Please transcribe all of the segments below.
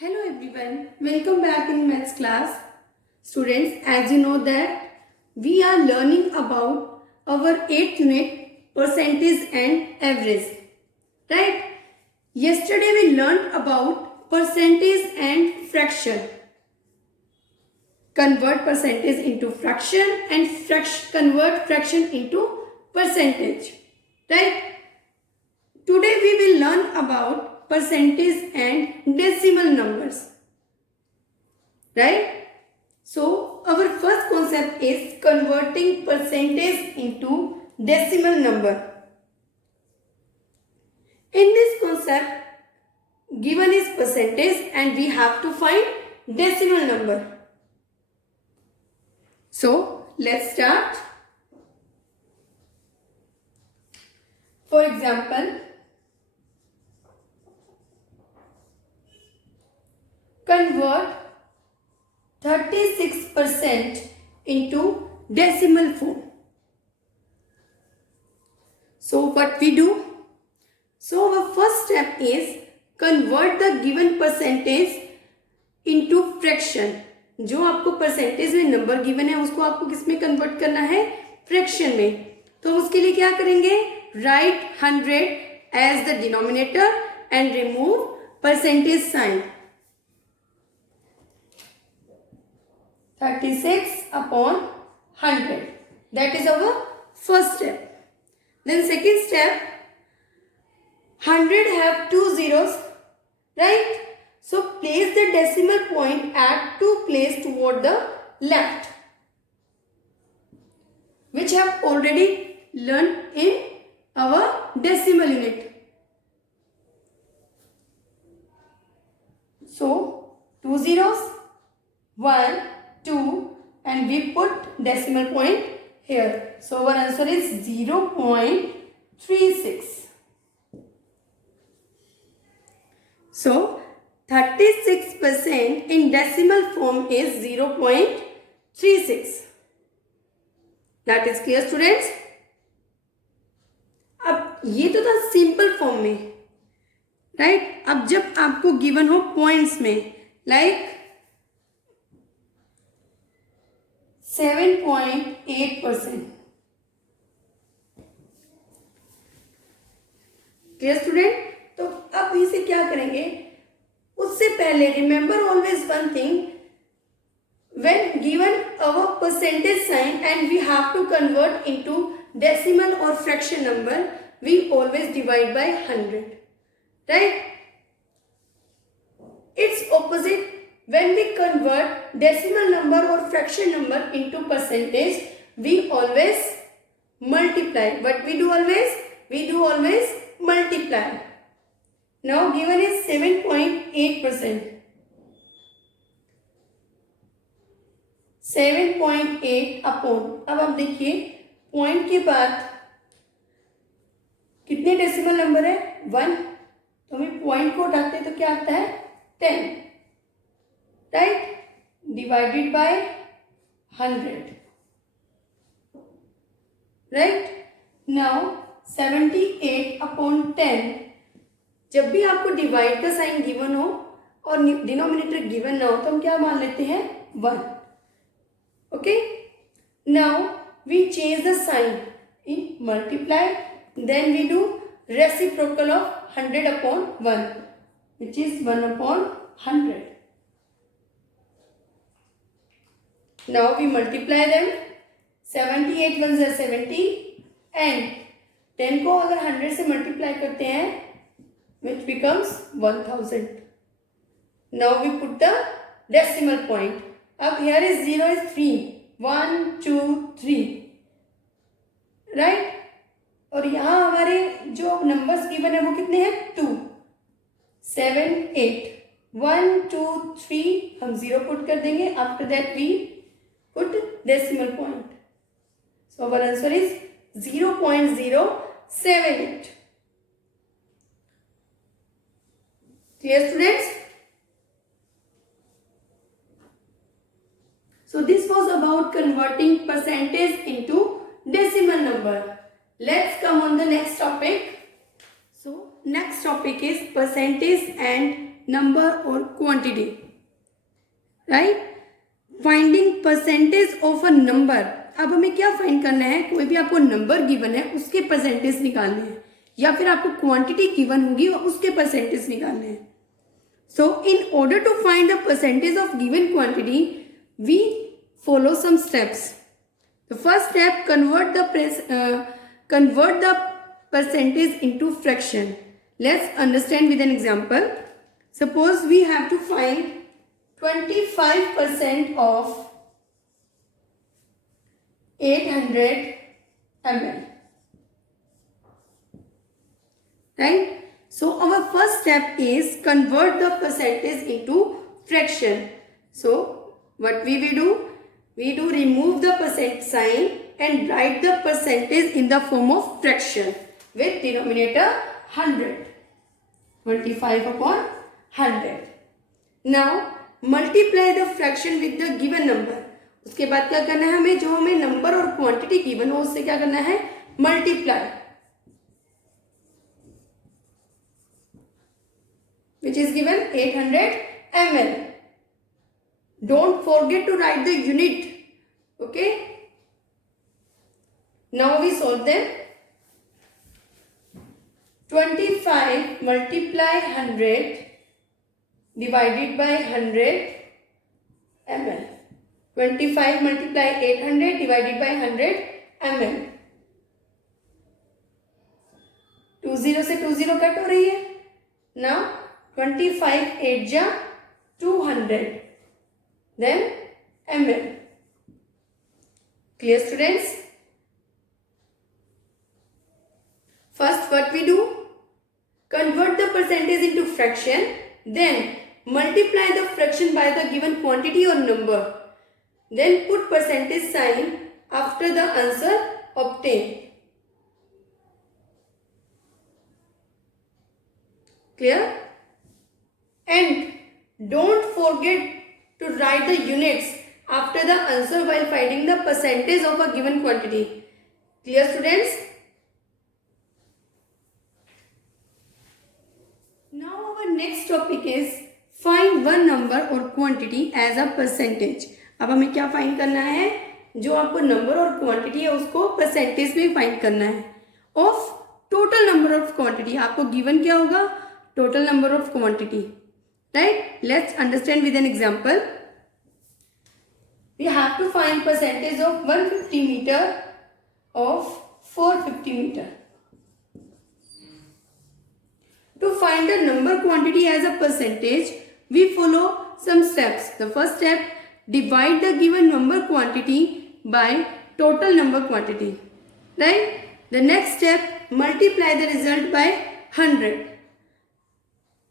Hello everyone, welcome back in maths class. Students, as you know that we are learning about our 8th unit percentage and average. Right? Yesterday we learned about percentage and fraction. Convert percentage into fraction and convert fraction into percentage. Right? Today we will learn about percentage and decimal numbers. Right? So our first concept is converting percentage into decimal number. In this concept, given is percentage and we have to find decimal number. So let's start. For example, convert 36% into decimal form. So what we do? So our first step is convert the given percentage into fraction. जो आपको percentage में number given है उसको आपको किस में convert करना है? फ्रैक्शन में. तो उसके लिए क्या करेंगे? Write 100 as the denominator and remove percentage sign. 36 upon 100. That is our first step. Then second step, 100 have two zeros, right? So place the decimal point at two place toward the left, which have already learned in our decimal unit. So two zeros, 1, 2, and we put decimal point here. So our answer is 0.36. So 36% in decimal form is 0.36. That is clear students? अब ये तो था simple form में, right? अब जब आपको given हो points में, लाइक 7.8%. Clear student? तो अब इसे क्या करेंगे? उससे पहले remember always one thing, when given our percentage sign and we have to convert into decimal और fraction number, we always divide by 100, right? It's opposite. When we convert decimal number or fraction number into percentage, we always multiply. What we do always? We do always multiply. Now given is 7.8%. 7.8 upon. अब आप देखिए point के बाद कितने decimal number है? 1. तो हमें point को उठाते हैं तो क्या आता है? 10. Right? Divided by 100. Right? Now 78 upon 10. जब भी आपको डिवाइड का साइन गिवन हो और डिनोमिनेटर गिवन ना हो तो हम क्या मान लेते हैं? 1. Okay? Now we change the sign in multiply. Then we do reciprocal of 100 upon 1, which is 1 upon 100. Now we multiply them. 78 ones are 70 and 10 को अगर 100 से मल्टीप्लाई करते हैं which becomes 1000. Now we put the decimal point. अब here is 0 is 3. 1, 2, 3. Right? और यहाँ हमारे जो नंबर्स गिवन है वो कितने हैं? 2, 7, 8. 1, 2, 3 हम 0 पुट कर देंगे. After that we put decimal point. So our answer is 0.078. Clear students? So this was about converting percentage into decimal number. Let's come on the next topic. So next topic is percentage and number और quantity, right. Finding percentage of a number, अब हमें क्या find करना है, कोई भी आपको number given है उसके परसेंटेज निकालने हैं, या फिर आपको क्वांटिटी गिवन होगी और उसके परसेंटेज निकालने हैं। So in order to find the percentage of given quantity we follow some steps. The first step, convert the percentage into fraction. Let's understand with an example. Suppose we have to find 25% of 800 ml, right? So our first step is convert the percentage into fraction. So what we will do? We do remove the percent sign and write the percentage in the form of fraction with denominator 100. 25 upon 100. Now multiply the fraction with the given number. उसके बाद क्या करना है हमें, जो हमें number और quantity given हो उससे क्या करना है, multiply, which is given 800 ml. Don't forget to write the unit. Okay. Now we solve them. 25 multiply 100 divided by 100 ml. 25 multiply 800 divided by 100 ml. 20 से 20 कट हो रही है. Now 25 8 जा 200. Then ml. Clear students? First what we do? Convert the percentage into fraction, then multiply the fraction by the given quantity or number, then put percentage sign after the answer obtained. Clear? And don't forget to write the units after the answer while finding the percentage of a given quantity. Clear students? Now our next topic is find one number or quantity as a percentage. अब हमें क्या find करना है, जो आपको number और quantity है उसको परसेंटेज में फाइंड करना है of total number of quantity. आपको गिवन क्या होगा, total number of quantity, right. Let's understand with an example. We have to find percentage of 150 meter of 450 meter. To find the number quantity as a percentage, we follow some steps. The first step, divide the given number quantity by total number quantity, right? The next step, multiply the result by 100.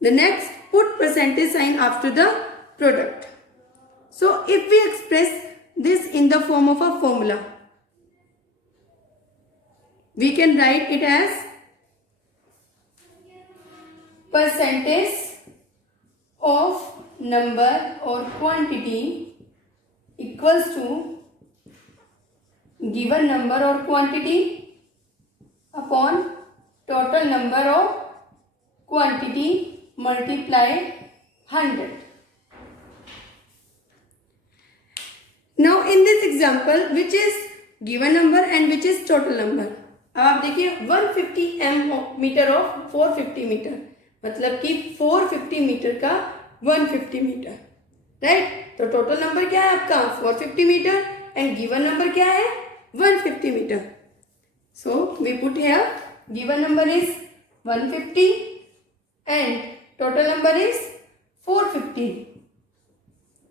The next, put percentage sign after the product. So if we express this in the form of a formula, we can write it as percentage of number or quantity equals to given number or quantity upon total number of quantity multiplied 100. Now in this example, which is given number and which is total number. अब आप देखिए 150 metre of 450 metre, मतलब कि 450 metre का 150 metre, right. तो total number क्या है आपका 450 मीटर एंड गिवन नंबर क्या है 150 metre. So we put here given number is 150 and total number is 450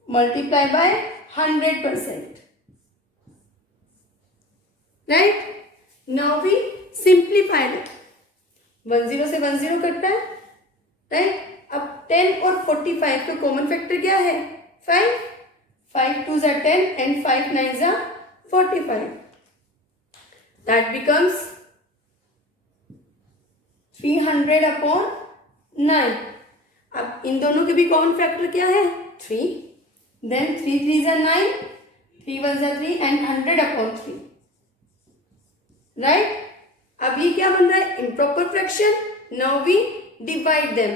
multiply by 100%, right? Now we simplify it. 10 से 10 कटता है, right? अब 10 और 45 का कॉमन फैक्टर क्या है 5. 5 2 are 10 and 5 9 are 45. That becomes 300 upon 9. अब इन दोनों के भी कॉमन फैक्टर क्या है 3. Then 3 3s are 9, 3 1s are 3 and 100 upon 3, right? अब ये क्या बन रहा है improper fraction. Now we divide them.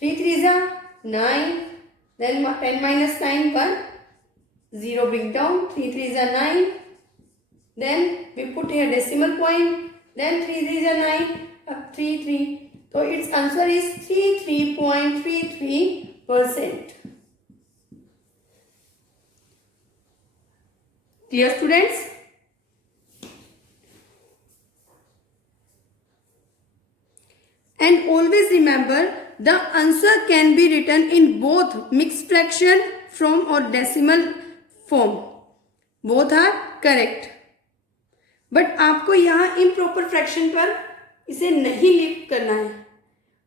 3 3s are 9. Then 10 minus 9, 1. 0 bring down. 3 3s are 9. Then we put here decimal point. Then 3 3s are 9. Up 3 3. So its answer is 33.33%. Clear, students? And always remember, the answer can be written in both mixed fraction form or decimal form. Both are correct. But आपको यहाँ improper fraction पर इसे नहीं लिख करना है.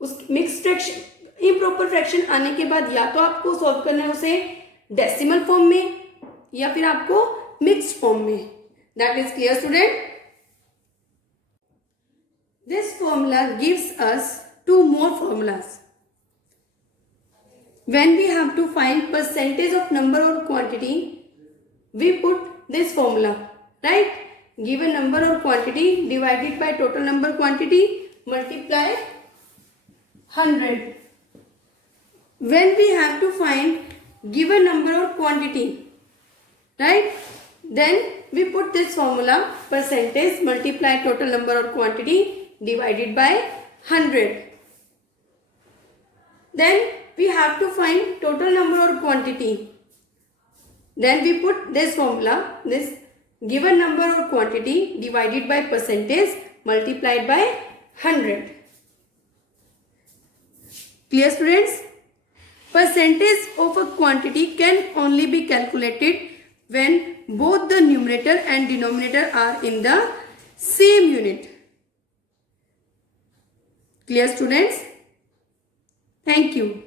उस mix fraction, improper fraction आने के बाद या तो आपको सॉल्व करना है उसे डेसिमल फॉर्म में या फिर आपको मिक्स्ड फॉर्म में. That is clear, student? This formula gives us two more formulas. When we have to find percentage of number or quantity, we put this formula, right? Given number or quantity divided by total number quantity, multiply 100. When we have to find given number or quantity, right? Then we put this formula, percentage multiply total number or quantity divided by 100. Then we have to find total number or quantity. Then we put this formula, this given number or quantity divided by percentage multiplied by 100. Clear, students? Percentage of a quantity can only be calculated when both the numerator and denominator are in the same unit. Clear, students? Thank you.